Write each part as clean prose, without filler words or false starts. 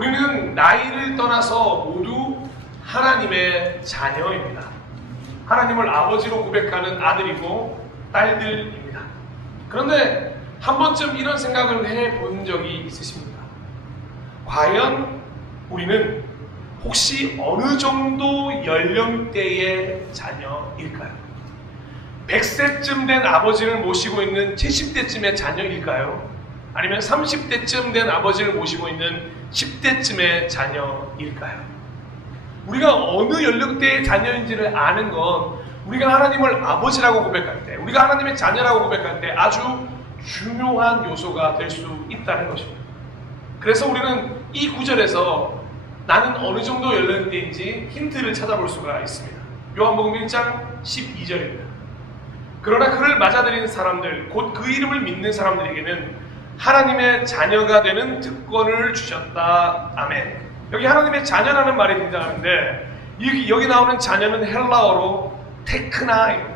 우리는 나이를 떠나서 모두 하나님의 자녀입니다. 하나님을 아버지로 고백하는 아들이고 딸들입니다. 그런데 한 번쯤 이런 생각을 해본 적이 있으십니까? 과연 우리는 혹시 어느 정도 연령대의 자녀일까요? 100세쯤 된 아버지를 모시고 있는 70대쯤의 자녀일까요? 아니면 30대쯤 된 아버지를 모시고 있는 10대쯤의 자녀일까요? 우리가 어느 연령대의 자녀인지를 아는 건 우리가 하나님을 아버지라고 고백할 때, 우리가 하나님의 자녀라고 고백할 때 아주 중요한 요소가 될 수 있다는 것입니다. 그래서 우리는 이 구절에서 나는 어느 정도 연령대인지 힌트를 찾아볼 수가 있습니다. 요한복음 1장 12절입니다. 그러나 그를 맞아들인 사람들, 곧 그 이름을 믿는 사람들에게는 하나님의 자녀가 되는 특권을 주셨다. 아멘. 여기 하나님의 자녀라는 말이 등장하는데 여기 나오는 자녀는 헬라어로 테크나입니다.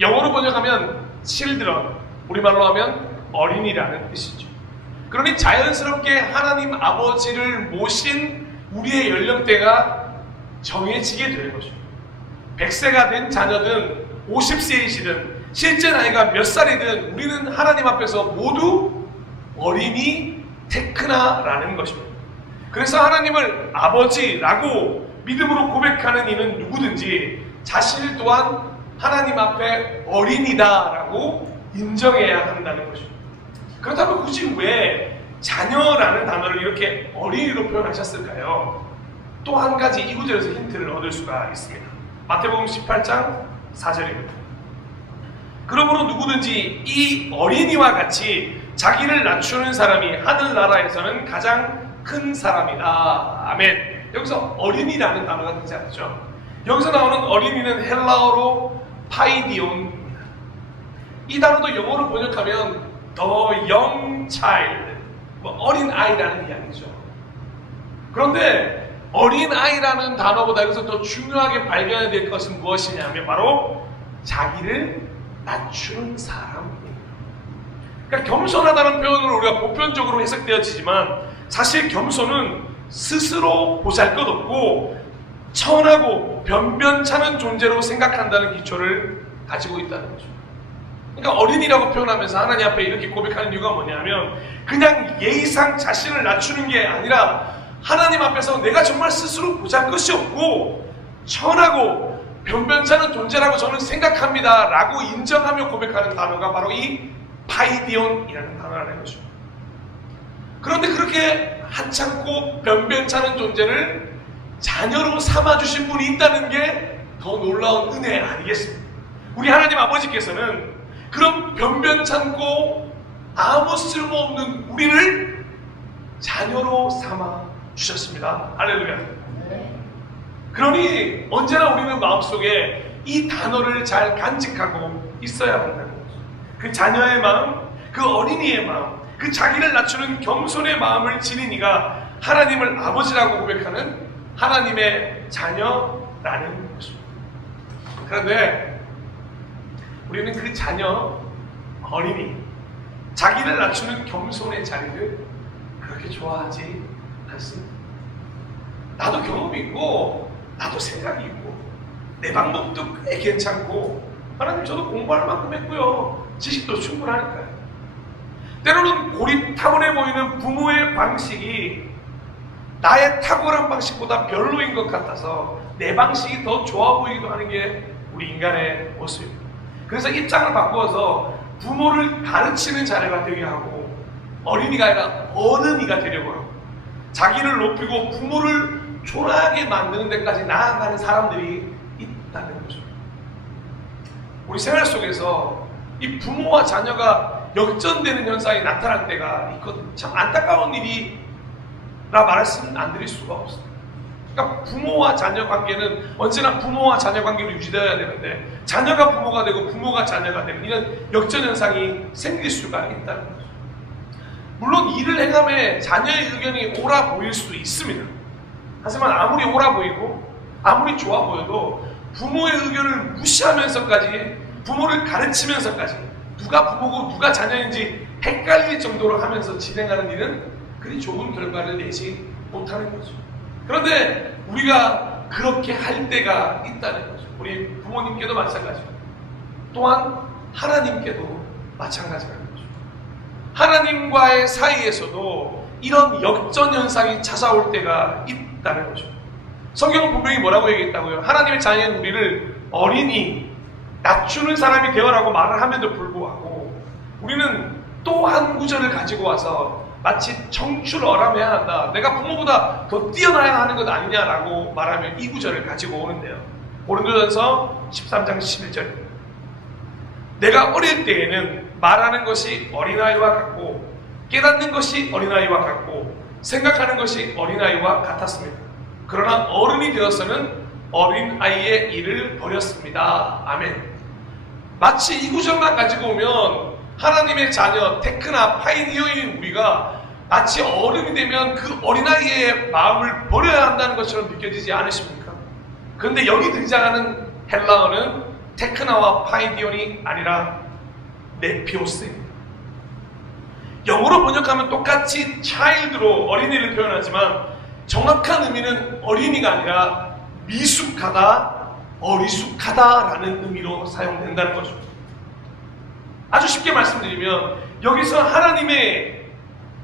영어로 번역하면 children, 우리말로 하면 어린이라는 뜻이죠. 그러니 자연스럽게 하나님 아버지를 모신 우리의 연령대가 정해지게 되는 것이죠. 100세가 된 자녀든 50세이시든 실제 나이가 몇 살이든 우리는 하나님 앞에서 모두 어린이 테크나라는 것입니다. 그래서 하나님을 아버지라고 믿음으로 고백하는 이는 누구든지 자신 또한 하나님 앞에 어린이다라고 인정해야 한다는 것입니다. 그렇다면 굳이 왜 자녀라는 단어를 이렇게 어린이로 표현하셨을까요? 또 한 가지 이 구절에서 힌트를 얻을 수가 있습니다. 마태복음 18장 4절입니다. 그러므로 누구든지 이 어린이와 같이 자기를 낮추는 사람이 하늘나라에서는 가장 큰 사람이다. 아멘. 여기서 어린이라는 단어가 등장하죠. 여기서 나오는 어린이는 헬라어로 파이디온입니다. 이 단어도 영어로 번역하면 the young child, 어린 아이라는 이야기죠. 그런데 어린 아이라는 단어보다 여기서 더 중요하게 발견해야 될 것은 무엇이냐면 바로 자기를 낮추는 사람입니다. 그러니까 겸손하다는 표현으로 우리가 보편적으로 해석되어지지만 사실 겸손은 스스로 보잘것없고 천하고 변변찮은 존재로 생각한다는 기초를 가지고 있다는 거죠. 그러니까 어린이라고 표현하면서 하나님 앞에 이렇게 고백하는 이유가 뭐냐면 그냥 예의상 자신을 낮추는 게 아니라 하나님 앞에서 내가 정말 스스로 보잘것이 없고 천하고 변변찮은 존재라고 저는 생각합니다 라고 인정하며 고백하는 단어가 바로 이 파이디온이라는 단어라는 거죠. 그런데 그렇게 하찮고 변변찮은 존재를 자녀로 삼아주신 분이 있다는 게 더 놀라운 은혜 아니겠습니까? 우리 하나님 아버지께서는 그런 변변찮고 아무 쓸모없는 우리를 자녀로 삼아주셨습니다. 할렐루야. 그러니 언제나 우리는 마음속에 이 단어를 잘 간직하고 있어야 한다는 거죠. 그 자녀의 마음, 그 어린이의 마음, 그 자기를 낮추는 겸손의 마음을 지닌 이가 하나님을 아버지라고 고백하는 하나님의 자녀라는 것입니다. 그런데 우리는 그 자녀, 어린이, 자기를 낮추는 겸손의 자리를 그렇게 좋아하지 않습니다. 나도 경험이 있고 나도 생각이 있고 내 방법도 꽤 괜찮고 하나님 저도 공부할 만큼 했고요. 지식도 충분하니까요. 때로는 고리타분해 보이는 부모의 방식이 나의 탁월한 방식보다 별로인 것 같아서 내 방식이 더 좋아 보이기도 하는 게 우리 인간의 모습입니다. 그래서 입장을 바꾸어서 부모를 가르치는 자녀가 되게 하고 어린이가 아니라 어른이가 되려고 하고 자기를 높이고 부모를 초라하게 만드는 데까지 나아가는 사람들이 있다는 거죠. 우리 생활 속에서 이 부모와 자녀가 역전되는 현상이 나타날 때가 있거든요. 참 안타까운 일이라 말씀은 안 드릴 수가 없어요. 그러니까 부모와 자녀 관계는 언제나 부모와 자녀 관계로 유지되어야 되는데 자녀가 부모가 되고 부모가 자녀가 되고 이런 역전 현상이 생길 수가 있다는 거죠. 물론 이를 행함에 자녀의 의견이 옳아 보일 수도 있습니다. 하지만 아무리 옳아 보이고 아무리 좋아 보여도 부모의 의견을 무시하면서까지 부모를 가르치면서까지 누가 부모고 누가 자녀인지 헷갈릴 정도로 하면서 진행하는 일은 그리 좋은 결과를 내지 못하는 거죠. 그런데 우리가 그렇게 할 때가 있다는 거죠. 우리 부모님께도 마찬가지고 또한 하나님께도 마찬가지라는 거죠. 하나님과의 사이에서도 이런 역전 현상이 찾아올 때가 있다는 거죠. 성경은 분명히 뭐라고 얘기했다고요? 하나님의 자녀인 우리를 어린이, 낮추는 사람이 되어라고 말을 함에도 불구하고 우리는 또 한 구절을 가지고 와서 마치 청출어람해야 한다, 내가 부모보다 더 뛰어나야 하는 것 아니냐라고 말하며 이 구절을 가지고 오는데요. 고린도전서 13장 11절입니다. 내가 어릴 때에는 말하는 것이 어린아이와 같고 깨닫는 것이 어린아이와 같고 생각하는 것이 어린아이와 같았습니다. 그러나 어른이 되어서는 어린아이의 일을 버렸습니다. 아멘. 마치 이 구절만 가지고 오면 하나님의 자녀, 테크나 파이니어인 우리가 마치 어른이 되면 그 어린아이의 마음을 버려야 한다는 것처럼 느껴지지 않으십니까? 그런데 여기 등장하는 헬라어는 테크나와 파이디온이 아니라 네피오스입니다. 영어로 번역하면 똑같이 child로 어린이를 표현하지만 정확한 의미는 어린이가 아니라 미숙하다, 어리숙하다라는 의미로 사용된다는 거죠. 아주 쉽게 말씀드리면 여기서 하나님의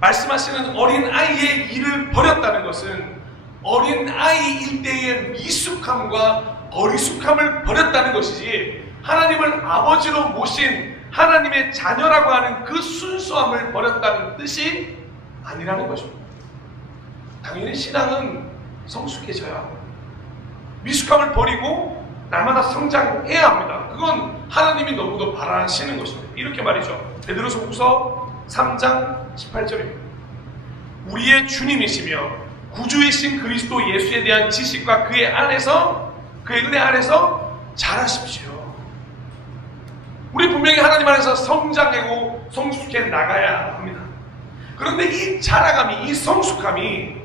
말씀하시는 어린아이의 일을 버렸다는 것은 어린아이일 때의 미숙함과 어리숙함을 버렸다는 것이지 하나님을 아버지로 모신 하나님의 자녀라고 하는 그 순수함을 버렸다는 뜻이 아니라는 것입니다. 당연히 신앙은 성숙해져야 합니다. 미숙함을 버리고 날마다 성장해야 합니다. 그건 하나님이 너무도 바라시는 것입니다. 이렇게 말이죠. 베드로서후서 3장 18절입니다. 우리의 주님이시며 구주이신 그리스도 예수에 대한 지식과 그의 은혜 안에서 자라십시오. 우리 분명히 하나님 안에서 성장하고 성숙해 나가야 합니다. 그런데 이 자라감이, 이 성숙함이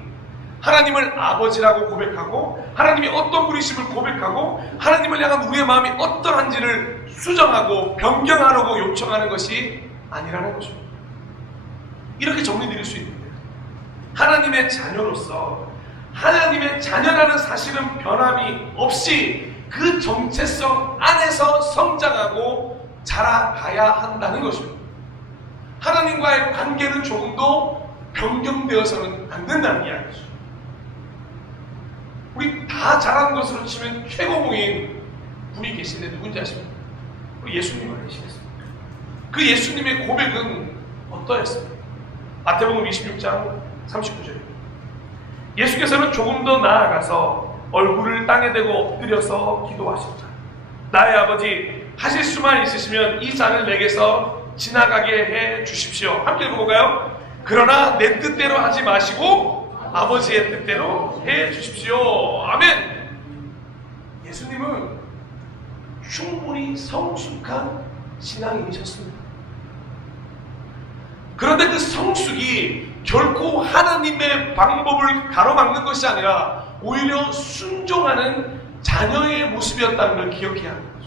하나님을 아버지라고 고백하고 하나님이 어떤 분이심을 고백하고 하나님을 향한 우리의 마음이 어떠한지를 수정하고 변경하려고 요청하는 것이 아니라는 것입니다. 이렇게 정리드릴 수 있는데 하나님의 자녀로서 하나님의 자녀라는 사실은 변함이 없이 그 정체성 안에서 성장하고 자라가야 한다는 것입니다. 하나님과의 관계는 조금도 변경되어서는 안 된다는 이야기죠. 우리 다 잘하는 것으로 치면 최고봉인 분이 계신데 누군지 아십니까? 우리 예수님 아니시겠습니까? 그 예수님의 고백은 어떠했습니까? 마태복음 26장 39절입니다. 예수께서는 조금 더 나아가서 얼굴을 땅에 대고 엎드려서 기도하셨다. 나의 아버지, 하실 수만 있으시면 이 잔을 내게서 지나가게 해 주십시오. 함께 읽어볼까요? 그러나 내 뜻대로 하지 마시고 아버지의 뜻대로 해 주십시오. 아멘. 예수님은 충분히 성숙한 신앙인이셨습니다. 그런데 그 성숙이 결코 하나님의 방법을 가로막는 것이 아니라 오히려 순종하는 자녀의 모습이었다는 걸 기억해야 합니다.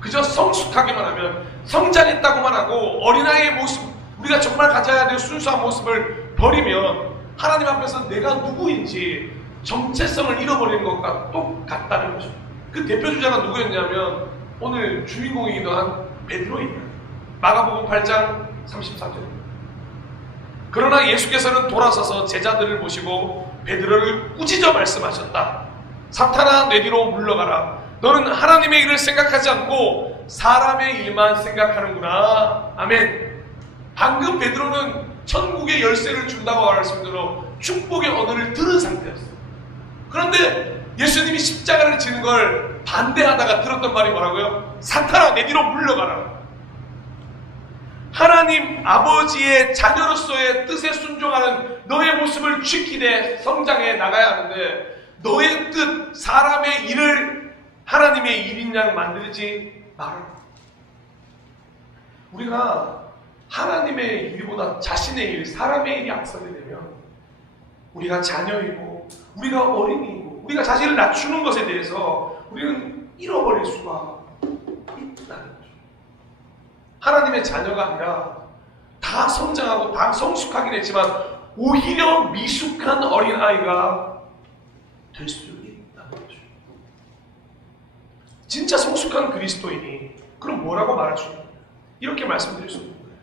그저 성숙하기만 하면, 성장했다고만 하고 어린아이의 모습, 우리가 정말 가져야 될 순수한 모습을 버리면 하나님 앞에서 내가 누구인지 정체성을 잃어버리는 것과 똑같다는 거죠. 그 대표주자가 누구였냐면 오늘 주인공이기도 한 베드로입니다. 마가복음 8장 34절입니다. 그러나 예수께서는 돌아서서 제자들을 모시고 베드로를 꾸짖어 말씀하셨다. 사탄아, 내 뒤로 물러가라. 너는 하나님의 일을 생각하지 않고 사람의 일만 생각하는구나. 아멘. 방금 베드로는 천국의 열쇠를 준다고 말씀대로 축복의 언어를 들은 상태였어요. 그런데 예수님이 십자가를 지는 걸 반대하다가 들었던 말이 뭐라고요? 사탄아, 내 뒤로 물러가라. 하나님 아버지의 자녀로서의 뜻에 순종하는 너의 모습을 지키되 성장해 나가야 하는데 너의 뜻, 사람의 일을 하나님의 일인 양 만들지 말아라. 우리가 하나님의 일보다 자신의 일, 사람의 일이 앞서게 되면 우리가 자녀이고 우리가 어린이고 우리가 자신을 낮추는 것에 대해서 우리는 잃어버릴 수가 있다는 거죠. 하나님의 자녀가 아니라 다 성장하고 다 성숙하긴 했지만 오히려 미숙한 어린아이가 될 수 있다는 거죠. 진짜 성숙한 그리스도인이 그럼 뭐라고 말할 수 있느냐? 이렇게 말씀드릴 수 있는 거예요.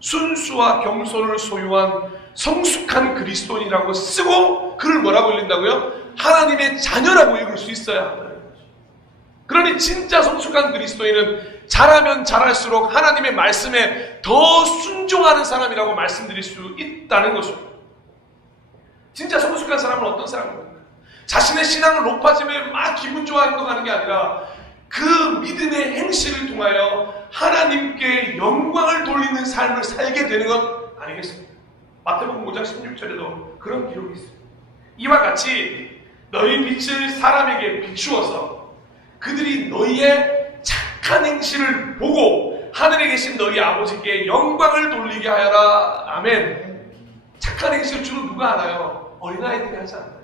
순수와 겸손을 소유한 성숙한 그리스도인이라고 쓰고 그를 뭐라고 읽는다고요? 하나님의 자녀라고 읽을 수 있어야 한다는 거죠. 그러니 진짜 성숙한 그리스도인은 자라면 자랄수록 하나님의 말씀에 더 순종하는 사람이라고 말씀드릴 수 있다는 것입니다. 진짜 성숙한 사람은 어떤 사람입니까? 자신의 신앙을 높아지면 막 기분 좋아 행동하는 게 아니라 그 믿음의 행실을 통하여 하나님께 영광을 돌리는 삶을 살게 되는 것 아니겠습니까? 마태복음 5장 16절에도 그런 기록이 있습니다. 이와 같이 너희 빛을 사람에게 비추어서 그들이 너희의 착한 행실을 보고 하늘에 계신 너희 아버지께 영광을 돌리게 하여라. 아멘. 착한 행실을 주로 누가 알아요? 어린아이들이 하지 않나요?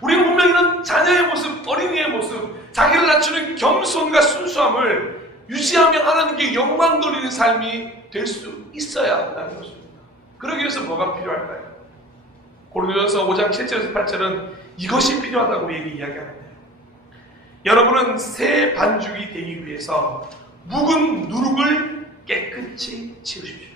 우리는 분명히 이런 자녀의 모습, 어린이의 모습, 자기를 낮추는 겸손과 순수함을 유지하며 하나님께 영광 돌리는 삶이 될 수 있어야 한다는 것입니다. 그러기 위해서 뭐가 필요할까요? 고린도전서 5장 7절에서 8절은 이것이 필요하다고 이야기하는데요. 여러분은 새 반죽이 되기 위해서 묵은 누룩을 깨끗이 치우십시오.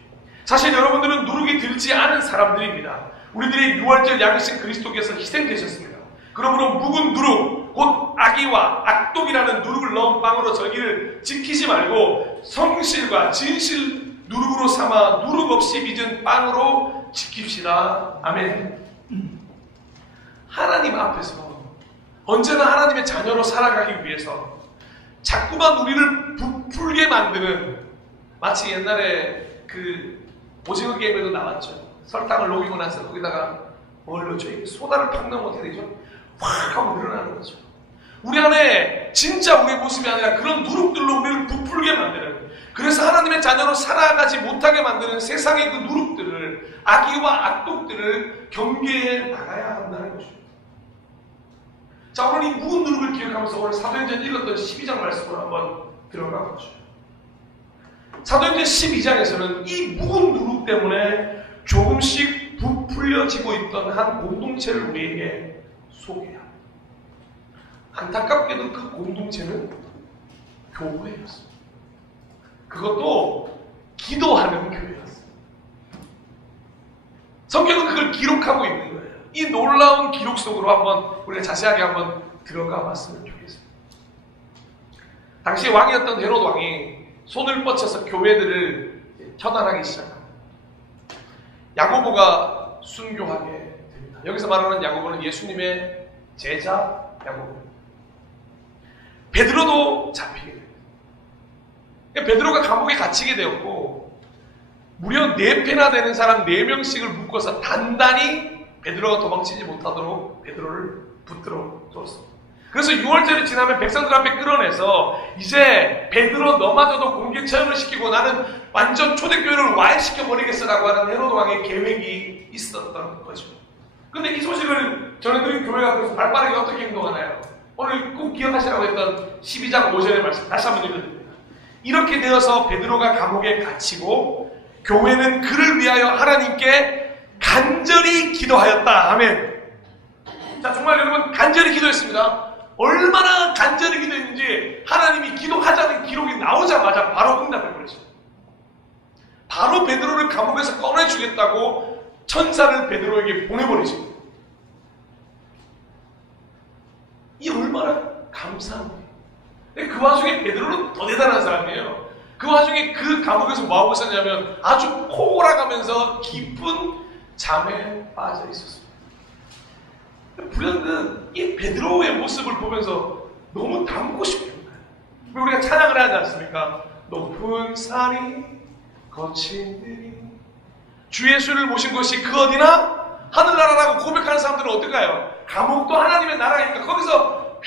사실 여러분들은 누룩이 들지 않은 사람들입니다. 우리들의 유월절 양이신 그리스도께서 희생되셨습니다. 그러므로 묵은 누룩, 곧 악의와 악독이라는 누룩을 넣은 빵으로 절기를 지키지 말고 성실과 진실 누룩으로 삼아 누룩 없이 빚은 빵으로 지킵시다. 아멘. 하나님 앞에서 언제나 하나님의 자녀로 살아가기 위해서 자꾸만 우리를 부풀게 만드는, 마치 옛날에 그 오징어 게임에도 나왔죠. 설탕을 녹이고 나서 거기다가 뭘 넣죠? 소다를 팍 넣으면 어떻게 되죠? 확 하고 늘어나는 거죠. 우리 안에 진짜 우리의 모습이 아니라 그런 누룩들로 우리를 부풀게 만드는, 그래서 하나님의 자녀로 살아가지 못하게 만드는 세상의 그 누룩들을, 악의와 악독들을 경계해 나가야 한다는 것입니다. 자, 오늘 이 묵은 누룩을 기억하면서 오늘 사도행전 읽었던 12장 말씀으로 한번 들어가 보죠. 사도행전 12장에서는 이 묵은 누룩 때문에 조금씩 부풀려지고 있던 한 공동체를 우리에게 소개합니다. 안타깝게도 그 공동체는 교회였습니다. 그것도 기도하는 교회였습니다. 성경은 그걸 기록하고 있는 거예요. 이 놀라운 기록 속으로 한번 우리가 자세하게 한번 들어가 봤으면 좋겠습니다. 당시 왕이었던 헤롯 왕이 손을 뻗쳐서 교회들을 처단하기 시작합니다. 야고보가 순교하게 됩니다. 여기서 말하는 야고보는 예수님의 제자 야고보입니다. 베드로도 잡히게 됩니다. 베드로가 감옥에 gat히게 되었고 무려 4패나 되는 사람 4명씩을 묶어서 단단히 베드로가 도망치지 못하도록 베드로를 붙들어 뒀습니다. 그래서 6월절이 지나면 백성들 앞에 끌어내서 이제 베드로 너마저도 공개 처형을 시키고 나는 완전 초대교회를 와해시켜버리겠어라고 하는 헤롯 왕의 계획이 있었던 거죠. 근데 이 소식을 전해드린 교회가 그래서 발빠르게 어떻게 행동하나요? 오늘 꼭 기억하시라고 했던 12장 5절의 말씀 다시 한번 읽어드립니다. 이렇게 되어서 베드로가 감옥에 갇히고 교회는 그를 위하여 하나님께 간절히 기도하였다. 아멘. 자, 정말 여러분 간절히 기도했습니다. 얼마나 간절히 기도했는지 하나님이 기도하자는 기록이 나오자마자 바로 응답해버렸어요. 바로 베드로를 감옥에서 꺼내주겠다고 천사를 베드로에게 보내버리죠. 이 얼마나 감사한 거예요. 그 와중에 베드로는 더 대단한 사람이에요. 그 와중에 그 감옥에서 뭐하고 있었냐면 아주 코골아가면서 깊은 잠에 빠져 있었습니다. 불현듯 이 베드로의 모습을 보면서 너무 닮고 싶습니다. 우리가 찬양을 하지 않습니까? 높은 산이 거친 들이 주 예수를 모신 것이 그 어디나 하늘나라라고 고백하는 사람들은 어떨까요? 감옥도 하나님의 나라니까 거기서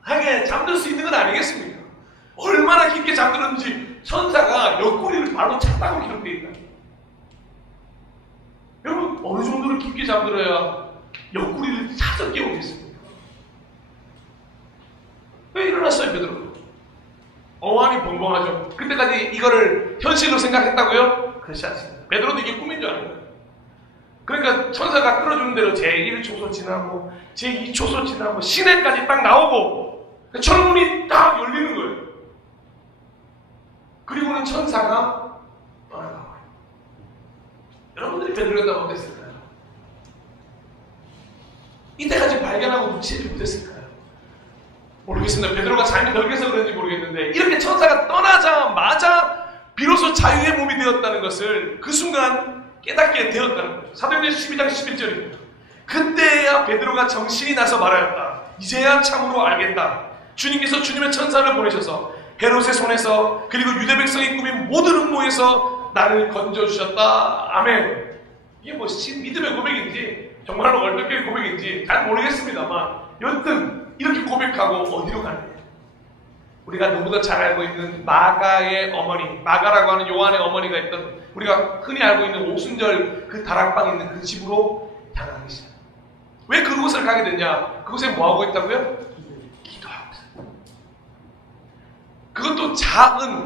하게 잠들 수 있는 건 아니겠습니까? 얼마나 깊게 잠들었는지 천사가 옆구리를 발로 찼다고 기록되어 있다. 여러분 어느 정도로 깊게 잠들어야 옆구리를 차서 깨우겠습니까? 왜 일어났어요 베드로? 어안이 벙벙하죠. 그때까지 이거를 현실로 생각했다고요? 그렇지 않습니다. 베드로도 이게 꿈인 줄 아는 거예요. 그러니까 천사가 끌어주는 대로 제1초소 지나고 제2초소 지나고 시내까지 딱 나오고 철문이 딱 열리는 거예요. 그리고는 천사가 떠나가요. 여러분들이 베드로였다면 어땠을까요? 이때까지 발견하고 눈치채지 못했을까요? 모르겠습니다. 베드로가 삶이 덜겨서 그런지 모르겠는데 이렇게 천사가 떠나자마자 비로소 자유의 몸이 되었다는 것을 그 순간 깨닫게 되었다는 거죠. 사도행전 12장 11절입니다. 그때야 베드로가 정신이 나서 말하였다. 이제야 참으로 알겠다. 주님께서 주님의 천사를 보내셔서 헤롯의 손에서 그리고 유대 백성이 꾸민 모든 음모에서 나를 건져주셨다. 아멘. 이게 뭐 믿음의 고백인지 정말로 얼떨결에 고백인지 잘 모르겠습니다만 여튼 이렇게 고백하고 어디로 가느냐. 우리가 너무나 잘 알고 있는 마가의 어머니, 마가라고 하는 요한의 어머니가 있던 우리가 흔히 알고 있는 오순절 그 다락방에 있는 그 집으로 향하기 시작합니다. 왜 그곳을 가게 됐냐? 그곳에 뭐하고 있다고요? 기도하고 있어요. 그것도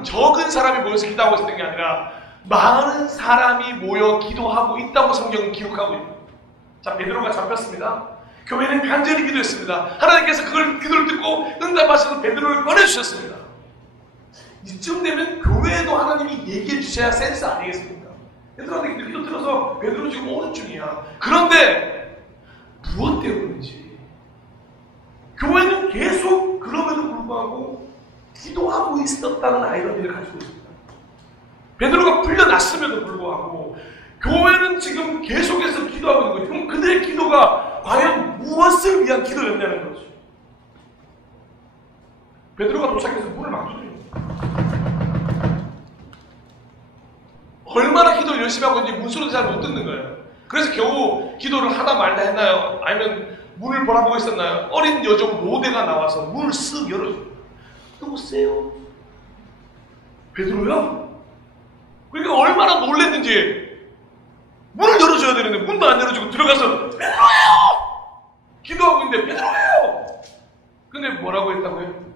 적은 사람이 모여서 기도하고 있었던 게 아니라 많은 사람이 모여 기도하고 있다고 성경은 기록하고 있습니다. 자, 베드로가 잡혔습니다. 교회는 간절히 기도했습니다. 하나님께서 그걸 기도를 듣고 응답하셔서 베드로를 꺼내주셨습니다. 이쯤 되면 교회에도 하나님이 얘기해 주셔야 센스 아니겠습니까? 베드로한테 기도 들어서 베드로 지금 오는 중이야. 그런데 무엇 때문인지 교회는 계속 그럼에도 불구하고 기도하고 있었다는 아이러니를 가지고 있습니다. 베드로가 풀려났음에도 불구하고 교회는 지금 계속해서 기도하고 있는 거죠. 그럼 그들의 기도가 과연 무엇을 위한 기도였냐는 거죠. 베드로가 도착해서 문을 막 두드립니다. 얼마나 기도를 열심히 하고 있는지 문소리도 잘 못 듣는 거예요. 그래서 겨우 기도를 하다 말다 했나요? 아니면 문을 바라보고 있었나요? 어린 여종 로데가 나와서 문을 쓱 열어줍니다. 누구세요? 베드로야? 그러니까 얼마나 놀랬는지 문을 열어줘야 되는데 문도 안 열어주고 들어가서 베드로예요! 기도하고 있는데 베드로예요! 근데 뭐라고 했다고요?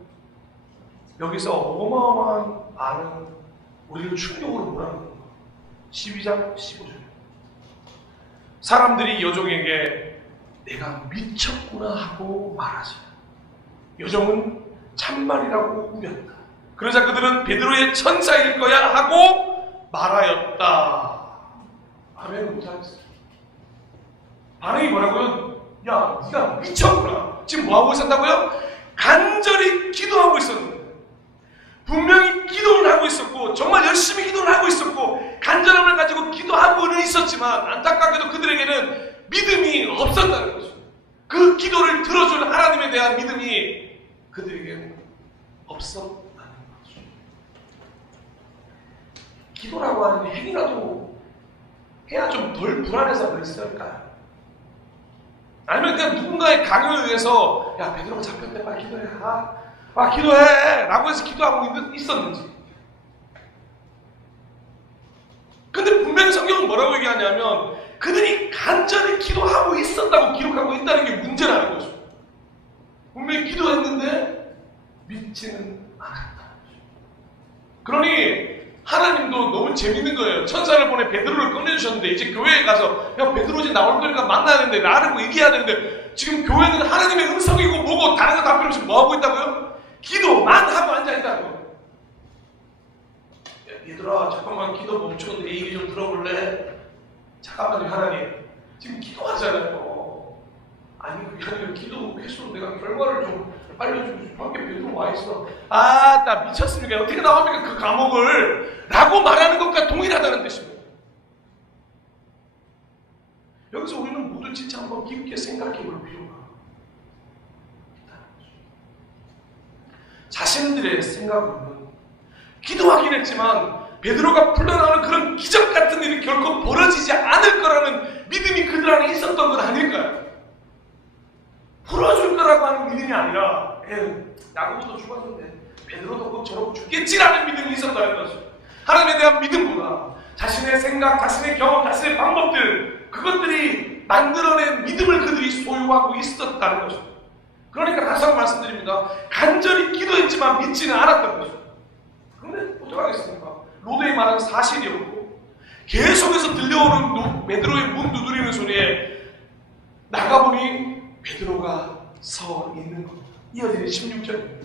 여기서 어마어마한 많은 우리를 충격으로 몰아넣는 거예요. 12장 15절. 사람들이 여종에게 내가 미쳤구나 하고 말하지. 여종은 참말이라고 우겼다. 그러자 그들은 베드로의 천사일 거야 하고 말하였다. 아멘을 못하겠어요. 반응이 뭐라고요? 야, 네가 미쳤구나. 지금 뭐하고 있었다고요? 간절히 기도하고 있었는데 분명히 기도를 하고 있었고 정말 열심히 기도를 하고 있었고 간절함을 가지고 기도하고는 있었지만 안타깝게도 그들에게는 믿음이 없었다는 거죠. 그 기도를 들어줄 하나님에 대한 믿음이 그들에게는 없었다는 거죠. 기도라고 하는 행위라도 해야 좀 덜 불안해서 그랬을까요? 아니면 그냥 누군가의 강요에 의해서 야 베드로가 잡혔대 빨리 기도해 기도해 라고 해서 기도하고 있었는지. 근데 분명히 성경은 뭐라고 얘기하냐면 그들이 간절히 기도하고 있었다고 기록하고 있다는 게 문제라는 거죠. 분명히 기도했는데 믿지는 않았다는 거죠. 그러니 하나님도 너무 재밌는 거예요. 천사를 보내 베드로를 꺼내주셨는데 이제 교회에 가서 야 베드로 이제 나올 거니까 만나야 되는데 나를 얘기해야 되는데 지금 교회는 하나님의 음성이고 뭐고 다른 거 다 필요 없이 뭐하고 있다고요? 기도만 하고 앉아있다는 거예요. 얘들아 잠깐만 기도 멈추고 내 얘기 좀 들어볼래? 잠깐만요. 하나님 지금 기도하잖아요. 아니 그게 아니라 기도 횟수로 내가 결과를 좀 알려주고 밖에 베드로 와있어. 아 나 미쳤습니까? 어떻게 나옵니까 그 감옥을? 라고 말하는 것과 동일하다는 뜻입니다. 여기서 우리는 모두 진짜 한번 깊게 생각해 볼 필요가 있다는 거죠. 자신들의 생각으로는 기도하긴 했지만 베드로가 풀려나오는 그런 기적 같은 일이 결코 벌어지지 않을 거라는 믿음이 그들 안에 있었던 건 아닐까요? 풀어줄 거라고 하는 믿음이 아니라 야고보도 죽었는데 베드로도 꼭 저러고 죽겠지라는 믿음이 있었다는 거죠. 하나님에 대한 믿음보다 자신의 생각, 자신의 경험, 자신의 방법들 그것들이 만들어낸 믿음을 그들이 소유하고 있었다는 거죠. 그러니까 다시 한번 말씀드립니다. 간절히 기도했지만 믿지는 않았던 거죠. 그런데 어떡하겠습니까? 로데의 말은 사실이었고 계속해서 들려오는 베드로의 문 두드리는 소리에 나가보니 베드로가 서 있는 겁니다. 이어지는 16절.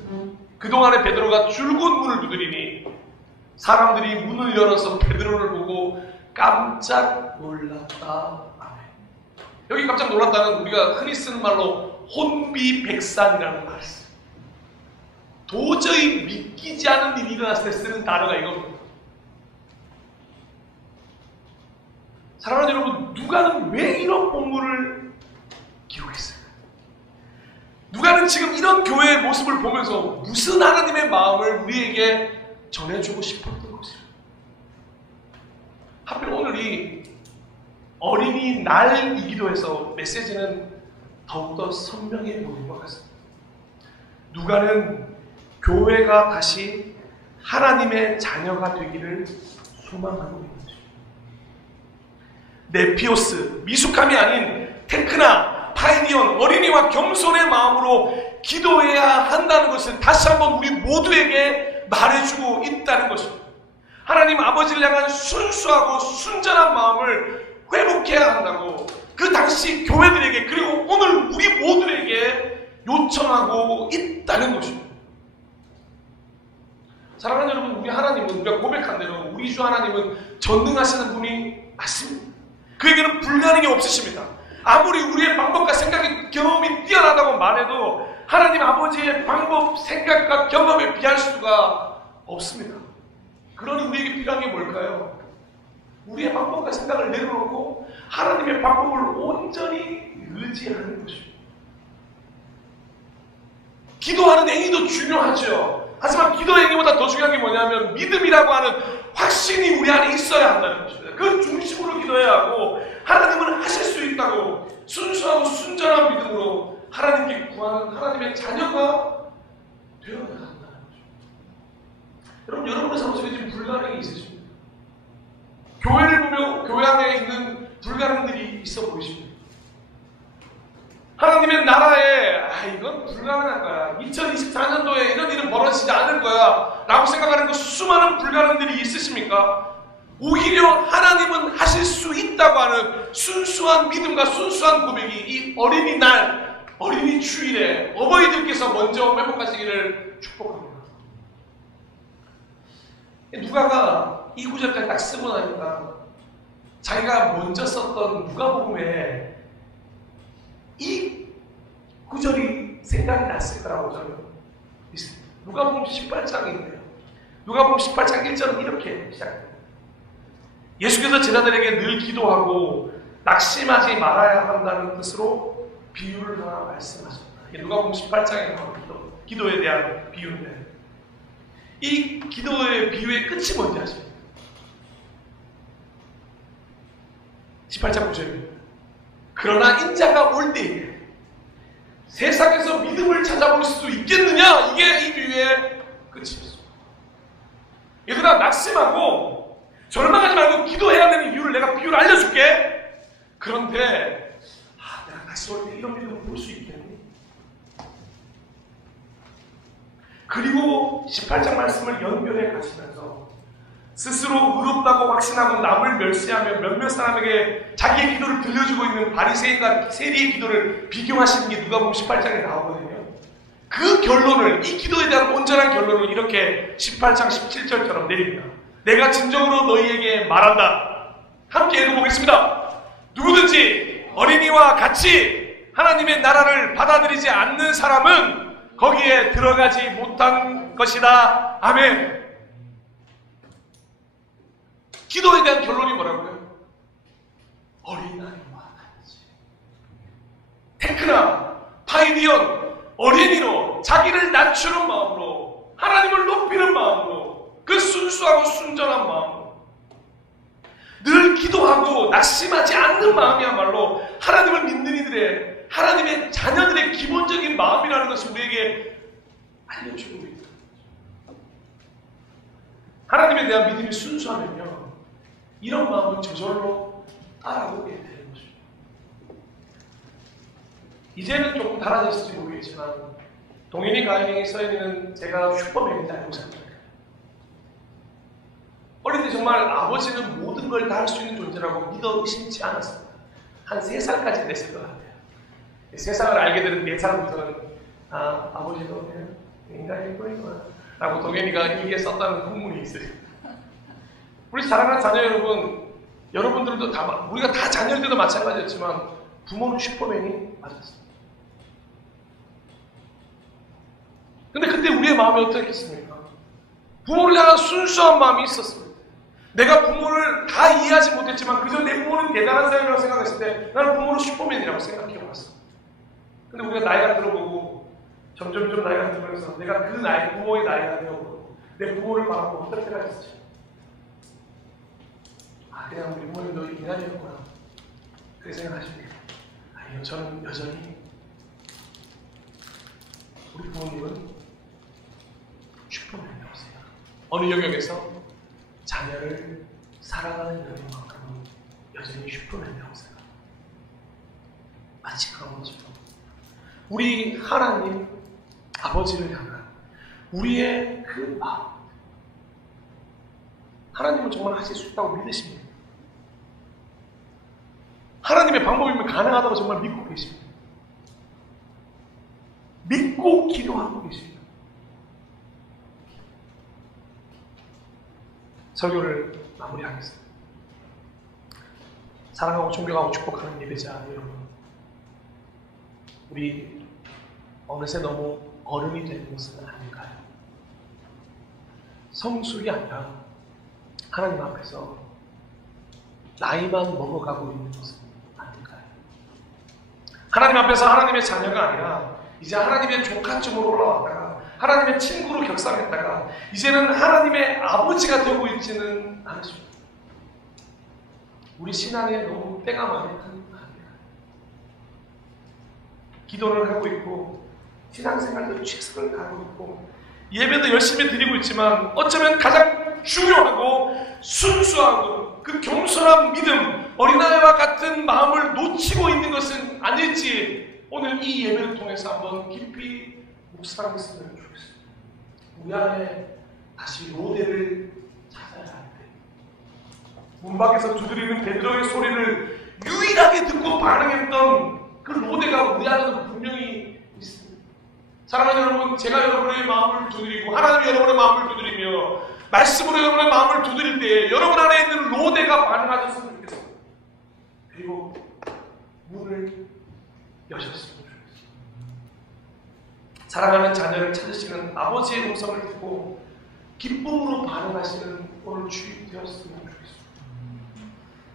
그동안에 베드로가 줄곧 문을 두드리니 사람들이 문을 열어서 베드로를 보고 깜짝 놀랐다. 아멘. 여기 깜짝 놀랐다는 우리가 흔히 쓰는 말로 혼비백산이라는 말을 써요. 도저히 믿기지 않은 일이 일어났을 때 쓰는 단어가 이겁니다. 사랑하는 여러분, 누가는 왜 이런 본문을 기록했어요? 누가는 지금 이런 교회의 모습을 보면서 무슨 하나님의 마음을 우리에게 전해주고 싶었던 것이에요. 하필 오늘이 어린이날이기도 해서 메시지는 더욱더 선명해 보이는 것 같습니다. 누가는 교회가 다시 하나님의 자녀가 되기를 소망하고 있는 것입니다. 네피오스, 미숙함이 아닌 테크나, 파이니언, 어린이와 겸손의 마음으로 기도해야 한다는 것을 다시 한번 우리 모두에게 말해주고 있다는 것입니다. 하나님 아버지를 향한 순수하고 순전한 마음을 회복해야 한다고 그 당시 교회들에게 그리고 오늘 우리 모두에게 요청하고 있다는 것입니다. 사랑하는 여러분, 우리 하나님은 우리가 고백한 대로 우리 주 하나님은 전능하시는 분이 맞습니다. 그에게는 불가능이 없으십니다. 아무리 우리의 방법과 생각이 경험이 뛰어나다고 말해도 하나님 아버지의 방법, 생각과 경험에 비할 수가 없습니다. 그러니 우리에게 필요한 게 뭘까요? 우리의 방법과 생각을 내려놓고 하나님의 방법을 온전히 의지하는 것입니다. 기도하는 행위도 중요하죠. 하지만 기도 행위보다 더 중요한 게 뭐냐면 믿음이라고 하는 확신이 우리 안에 있어야 한다는 것입니다. 그 중심으로 기도해야 하고 하나님은 하실 수 있다고 순수하고 순전한 믿음으로 하나님께 구하는 하나님의 자녀가 되어야 한다는 거죠. 여러분, 여러분의 삶 속에 지금 불가능이 있으십니까? 교회를 보며 교회 안에 있는 불가능들이 있어 보이십니까? 하나님의 나라에 이건 불가능한 거야. 2024년도에 이런 일은 벌어지지 않을 거야 라고 생각하는 그 수많은 불가능들이 있으십니까? 오히려 하나님은 하실 수 있다고 하는 순수한 믿음과 순수한 고백이 이 어린이날, 어린이 주일에 어버이들께서 먼저 회복하시기를 축복합니다. 누가가 이 구절까지 딱 쓰고 나니까 자기가 먼저 썼던 누가복음에 이 구절이 생각이 났을 거라고 저는 믿습니다. 누가복음 18장인데요. 누가복음 18장 1절은 이렇게 시작합니다. 예수께서 제자들에게 늘 기도하고 낙심하지 말아야 한다는 뜻으로 비유를 하나 말씀하셨다. 누가복음 18장에 나오는 기도에 대한 비유인데 이 기도의 비유의 끝이 뭔지 아십니까? 18장 9절입니다. 그러나 인자가 올 때에 세상에서 믿음을 찾아볼 수 있겠느냐? 이게 이 비유의 끝이었습니다. 얘들아, 낙심하고 절망하지 말고 기도해야 되는 이유를 내가 비유를 알려줄게. 그런데 내가 다시 올 때 이런 믿음을 볼 수 있겠니? 그리고 18장 말씀을 연결해 가시면서 스스로 의롭다고 확신하고 남을 멸시하며 몇몇 사람에게 자기의 기도를 들려주고 있는 바리새인과 세리의 기도를 비교하시는 게 누가복음 18장에 나오거든요. 그 결론을, 이 기도에 대한 온전한 결론을 이렇게 18장 17절처럼 내립니다. 내가 진정으로 너희에게 말한다. 함께 읽어보겠습니다. 누구든지 어린이와 같이 하나님의 나라를 받아들이지 않는 사람은 거기에 들어가지 못한 것이다. 아멘. 기도에 대한 결론이 뭐라고요? 어린아이와 같이. 테크나, 파이니언, 어린이로 자기를 낮추는 마음으로 하나님을 높이는 마음으로 그 순수하고 순전한 마음으로 늘 기도하고 낙심하지 않는 마음이야말로 하나님을 믿는 이들의 하나님의 자녀들의 기본적인 마음이라는 것을 우리에게 알려주고 있다. 하나님에 대한 믿음이 순수하면요 이런 마음은 저절로 따라오게 되는 것입니다. 이제는 조금 달라졌을지 모르겠지만 동현이, 가연이, 서연이는 제가 슈퍼맨인지 알고 있습니다. 어릴 때 정말 아버지는 모든 걸 다 할 수 있는 존재라고 믿어 의심치 않았습니다. 한 3살까지 됐을 것 같아요. 세상을 알게 되는 4살부터는 아버지도 그냥 인간일 뿐이구나 라고 동현이가 일기에 썼다는 공문이 있어요. 우리 사랑하는 자녀 여러분, 여러분들도 우리가 다 자녀일 때도 마찬가지였지만 부모는 슈퍼맨이 맞았습니다. 근데 그때 우리의 마음이 어떻겠습니까? 부모를 향한 순수한 마음이 있었습니다. 내가 부모를 다 이해하지 못했지만 그저 내 부모는 대단한 사람이라고 생각했을 때 나는 부모를 슈퍼맨이라고 생각해왔습니다. 근데 우리가 나이가 들어보고 점점점 나이가 들면서 내가 그 나이, 부모의 나이가 되어보고 내 부모를 바라보고 어떨 때가 있었죠. 그냥 우리 부모님도 인간이었구나 그렇게 생각하십니까? 아니요, 저는 여전히 우리 부모님은 슈퍼맨이라고 생각합니다. 어느 영역에서 자녀를 사랑하는 영역만큼은 여전히 슈퍼맨이라고 생각합니다. 마치 그런 것처럼 우리 하나님 아버지를 향한 우리의 그 마음, 하나님은 정말 하실 수 있다고 믿으십니다. 하나님의 방법이면 가능하다고 정말 믿고 계십니다. 믿고 기도하고 계십니다. 설교를 마무리하겠습니다. 사랑하고 존경하고 축복하는 예배자 여러분, 우리 어느새 너무 어른이 되는 것은 아닐까요? 성숙이 아니라 하나님 앞에서 나이만 먹어가고 있는 것은 아닐까요? 하나님 앞에서 하나님의 자녀가 아니라 이제 하나님의 조카쯤으로 올라왔다가 하나님의 친구로 격상했다가 이제는 하나님의 아버지가 되고 있지는 않으십니까? 우리 신앙에 너무 때가 많이 타는 거 아닐까요? 기도를 하고 있고 신앙생활도 최선을 다하고 있고 예배도 열심히 드리고 있지만 어쩌면 가장 중요하고 순수하고 그 겸손한 믿음, 어린아이와 같은 마음을 놓치고 있는 것은 아닐지 오늘 이 예배를 통해서 한번 깊이 묵상했으면 좋겠습니다. 우리 안에 다시 로데를 찾아야 하는데 문 밖에서 두드리는 베드로의 소리를 유일하게 듣고 반응했던 그 로데가 우리 안에도 분명히 있습니다. 사랑하는 여러분, 제가 여러분의 마음을 두드리고 하나님이 여러분의 마음을 두드리며 말씀으로 여러분의 마음을 두드릴 때 여러분 안에 있는 로데가 반응하셨으면 좋겠습니다. 그리고 문을 여셨으면 좋겠습니다. 사랑하는 자녀를 찾으시는 아버지의 음성을 듣고 기쁨으로 반응하시는 오늘 주일 되었으면 좋겠습니다.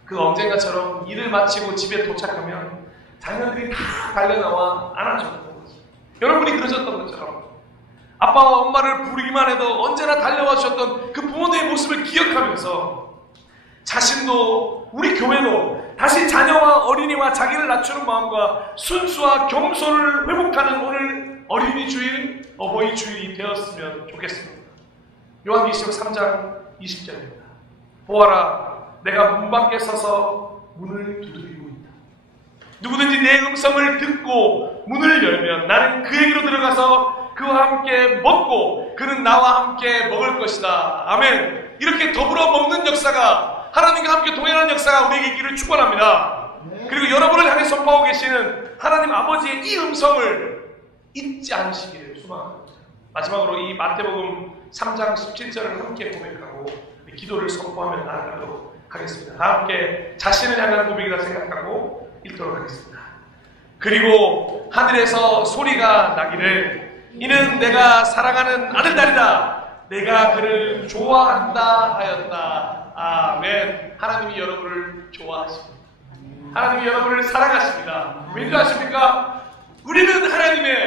그 언젠가처럼 일을 마치고 집에 도착하면 자녀들이 다 달려나와 안아줬던 거죠. 여러분이 그러셨던 것처럼 아빠와 엄마를 부르기만 해도 언제나 달려와 주셨던 그 부모님의 모습을 기억하면서 자신도 우리 교회도 다시 자녀와 어린이와 자기를 낮추는 마음과 순수와 겸손을 회복하는 오늘 어린이 주일, 어버이 주일이 되었으면 좋겠습니다. 요한계시록 3장 20절입니다. 보아라, 내가 문 밖에 서서 문을 두드리고 있다. 누구든지 내 음성을 듣고 문을 열면 나는 그에게로 들어가서 그와 함께 먹고 그는 나와 함께 먹을 것이다. 아멘. 이렇게 더불어 먹는 역사가, 하나님과 함께 동행하는 역사가 우리에게 있기를 축원합니다. 그리고 여러분을 향해 선포하고 계시는 하나님 아버지의 이 음성을 잊지 않으시기를 소망합니다. 마지막으로 이 마태복음 3장 17절을 함께 고백하고 기도를 선포하며 나아가도록 하겠습니다. 다 함께 자신을 향한 고백이라 생각하고 읽도록 하겠습니다. 그리고 하늘에서 소리가 나기를 이는 내가 사랑하는 아들딸이다. 내가 그를 좋아한다 하였다. 아멘. 하나님이 여러분을 좋아하십니다. 하나님이 여러분을 사랑하십니다. 왠지 아십니까? 우리는 하나님의